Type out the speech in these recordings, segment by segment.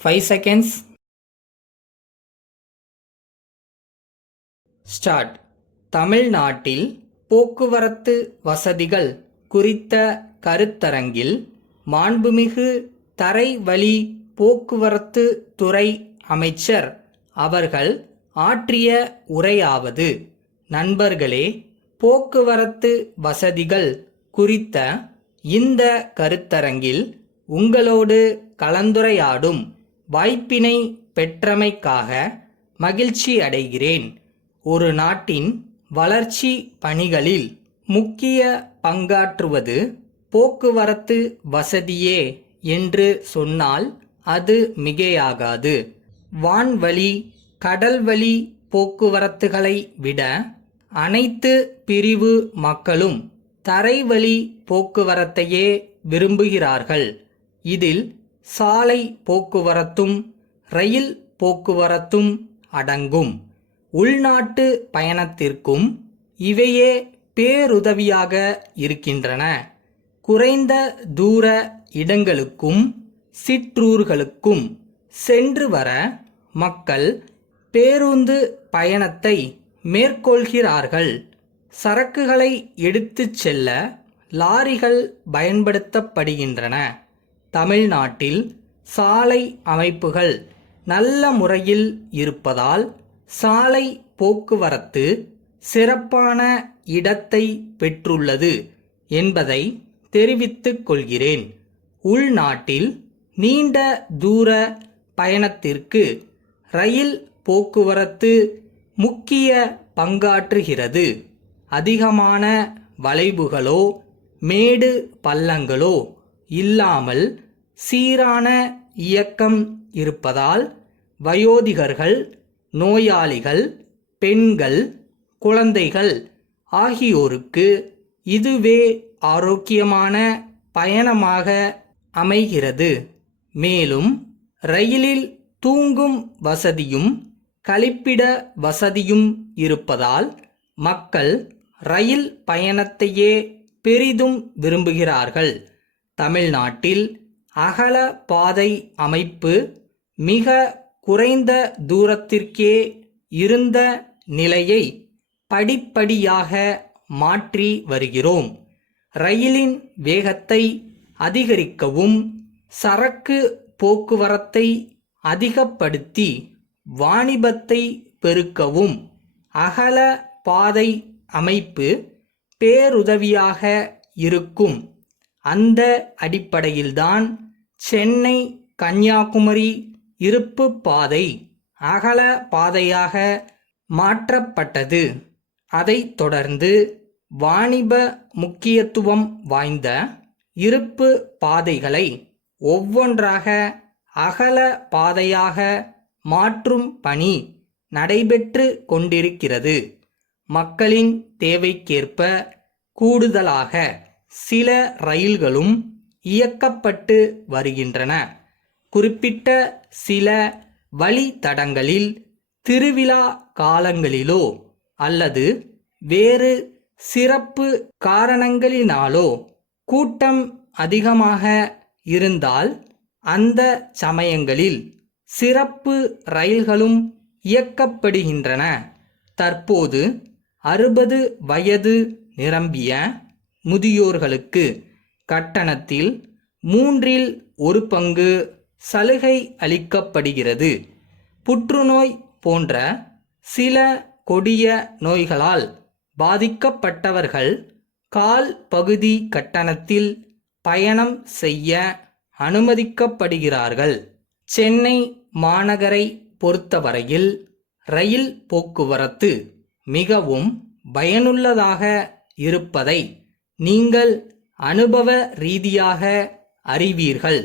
5 seconds. Start. தமிழ்நாட்டில் போக்குவரத்து வசதிகள் குறித்த கருத்தரங்கில் மாண்புமிகு தரைவழி போக்குவரத்து துறை அமைச்சர் அவர்கள் ஆற்றிய உரையாவது: நண்பர்களே, போக்குவரத்து வசதிகள் குறித்த இந்த கருத்தரங்கில் உங்களோடு கலந்துரையாடும் வாய்ப்பினை பெற்றமைக்காக மகிழ்ச்சி அடைகிறேன். ஒரு நாட்டின் வளர்ச்சி பணிகளில் முக்கிய பங்காற்றுவது போக்குவரத்து வசதியே என்று சொன்னால் அது மிகையாகாது. வான்வழி, கடல்வழி போக்குவரத்துகளை விட அனைத்து பிரிவு மக்களும் தரைவழி போக்குவரத்தையே விரும்புகிறார்கள். இதில் சாலை போக்குவரத்தும் ரயில் போக்குவரத்தும் அடங்கும். உள்நாட்டு பயணத்திற்கும் இவையே பேருதவியாக இருக்கின்றன. குறைந்த தூர இடங்களுக்கும் சிற்றூர்களுக்கும் சென்று வர மக்கள் பேருந்து பயணத்தை மேற்கொள்கிறார்கள். சரக்குகளை எடுத்துச் செல்ல லாரிகள் பயன்படுத்தப்படுகின்றன. தமிழ்நாட்டில் சாலை அமைப்புகள் நல்ல முறையில் இருப்பதால் சாலை போக்குவரத்து சிறப்பான இடத்தை பெற்றுள்ளது என்பதை தெரிவித்துக் கொள்கிறேன். உள்நாட்டில் நீண்ட தூர பயணத்திற்கு ரயில் போக்குவரத்து முக்கிய பங்காற்றுகிறது. அதிகமான வளைவுகளோ மேடு பள்ளங்களோ இல்லாமல் சீரான இயக்கம் இருப்பதால் வயோதிகர்கள், நோயாளிகள், பெண்கள், குழந்தைகள் ஆகியோருக்கு இதுவே ஆரோக்கியமான பயணமாக அமைகிறது. மேலும் ரயிலில் தூங்கும் வசதியும் கழிப்பிட வசதியும் இருப்பதால் மக்கள் ரயில் பயணத்தையே பெரிதும் விரும்புகிறார்கள். தமிழ்நாட்டில் அகல பாதை அமைப்பு மிக குறைந்த தூரத்திற்கே இருந்த நிலையை படிப்படியாக மாற்றி வருகிறோம். ரயிலின் வேகத்தை அதிகரிக்கவும் சரக்கு போக்குவரத்தை அதிகப்படுத்தி வாணிபத்தை பெருக்கவும் அகல பாதை அமைப்பு பேருதவியாக இருக்கும். அந்த அடிப்படையில்தான் சென்னை கன்னியாகுமரி இருப்பு பாதை அகல பாதையாக மாற்றப்பட்டது. அதைத் தொடர்ந்து வாணிப முக்கியத்துவம் வாய்ந்த இருப்பு பாதைகளை ஒவ்வொன்றாக அகல பாதையாக மாற்றும் பணி நடைபெற்று கொண்டிருக்கிறது. மக்களின் தேவைக்கேற்ப கூடுதலாக சில ரயில்களும் இயக்கப்பட்டு வருகின்றன. குறிப்பிட்ட சில வழித்தடங்களில் திருவிழா காலங்களிலோ அல்லது வேறு சிறப்பு காரணங்களினாலோ கூட்டம் அதிகமாக இருந்தால் அந்த சமயங்களில் சிறப்பு ரயில்களும் இயக்கப்படுகின்றன. தற்போது 60 வயது நிரம்பிய முதியோர்களுக்கு கட்டணத்தில் 1/3 பங்கு சலுகை அளிக்கப்படுகிறது. புற்றுநோய் போன்ற சில கொடிய நோய்களால் பாதிக்கப்பட்டவர்கள் கால் பகுதி கட்டணத்தில் பயணம் செய்ய அனுமதிக்கப்படுகிறார்கள். சென்னை மாநகரை பொறுத்தவரையில் ரயில் போக்குவரத்து மிகவும் பயனுள்ளதாக இருப்பதை நீங்கள் அனுபவ ரீதியாக அறிவீர்கள்.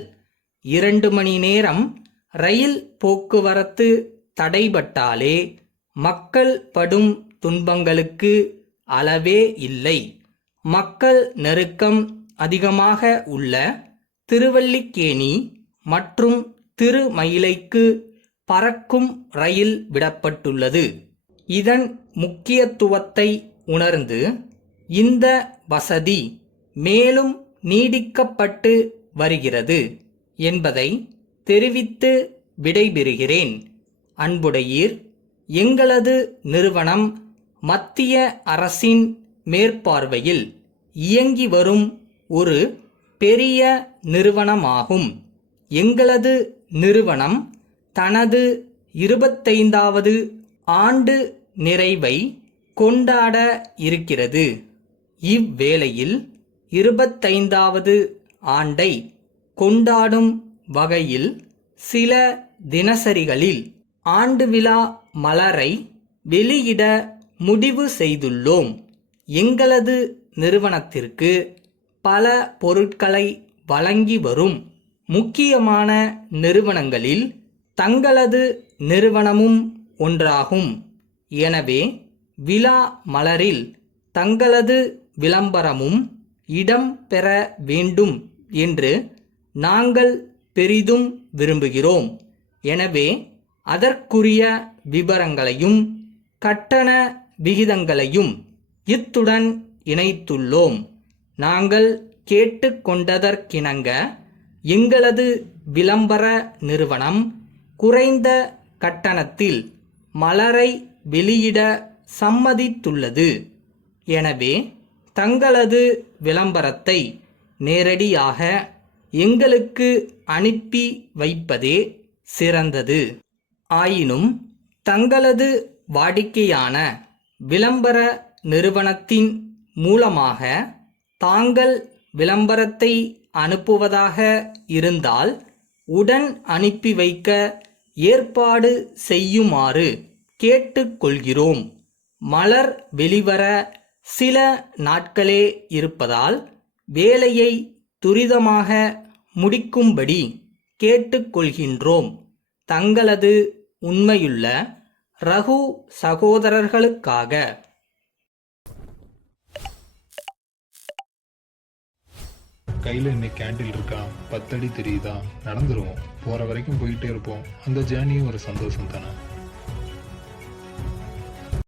2 மணி நேரம் ரயில் போக்குவரத்து தடைபட்டாலே மக்கள் படும் துன்பங்களுக்கு அளவே இல்லை. மக்கள் நெருக்கம் அதிகமாக உள்ள திருவல்லிக்கேணி மற்றும் திருமயிலைக்கு பறக்கும் ரயில் விடப்பட்டுள்ளது. இதன் முக்கியத்துவத்தை உணர்ந்து இந்த வசதி மேலும் நீடிக்கப்பட்டு வருகிறது என்பதை தெரிவித்து விடைபெறுகிறேன். அன்புடையீர், எங்களது நிறுவனம் மத்திய அரசின் மேற்பார்வையில் இயங்கி வரும் ஒரு பெரிய நிறுவனமாகும். எங்களது நிறுவனம் தனது 25வது ஆண்டு நிறைவை கொண்டாட இருக்கிறது. இவ்வேளையில் 25வது ஆண்டை கொண்டாடும் வகையில் சில தினசரிகளில் ஆண்டு விழா மலரை வெளியிட முடிவு செய்துள்ளோம். எங்களது நிறுவனத்திற்கு பல பொருட்களை வழங்கி வரும் முக்கியமான நிறுவனங்களில் தங்களது நிறுவனமும் ஒன்றாகும். எனவே விழா மலரில் தங்களது விளம்பரமும் இடம் பெற வேண்டும் என்று நாங்கள் பெரிதும் விரும்புகிறோம். எனவே அதற்குரிய விபரங்களையும் கட்டண விகிதங்களையும் இத்துடன் இணைத்துள்ளோம். நாங்கள் கேட்டுக்கொண்டதற்கிணங்க எங்களது விளம்பர நிறுவனம் குறைந்த கட்டணத்தில் மலரை வெளியிட சம்மதித்துள்ளது. எனவே தங்களது விளம்பரத்தை நேரடியாக எங்களுக்கு அனுப்பி வைப்பதே சிறந்தது. ஆயினும் தங்களது வாடிக்கையான விளம்பர நிறுவனத்தின் மூலமாக தாங்கள் விளம்பரத்தை அனுப்புவதாக இருந்தால் உடன் அனுப்பி வைக்க ஏற்பாடு செய்யுமாறு கேட்டுக்கொள்கிறோம். மலர் வெளிவர சில நாட்களே இருப்பதால் வேலையை துரிதமாக முடிக்கும்படி கேட்டுக்கொள்கின்றோம். தங்களது உண்மையுள்ள ரகு சகோதரர்களுக்காக. கையில் இன்னைக்கு கேண்டில் இருக்கா? 10 அடி தெரியுதா? நடந்துருவோம். போகிற வரைக்கும் போயிட்டே இருப்போம். அந்த ஜேர்னியும் ஒரு சந்தோஷம் தானே.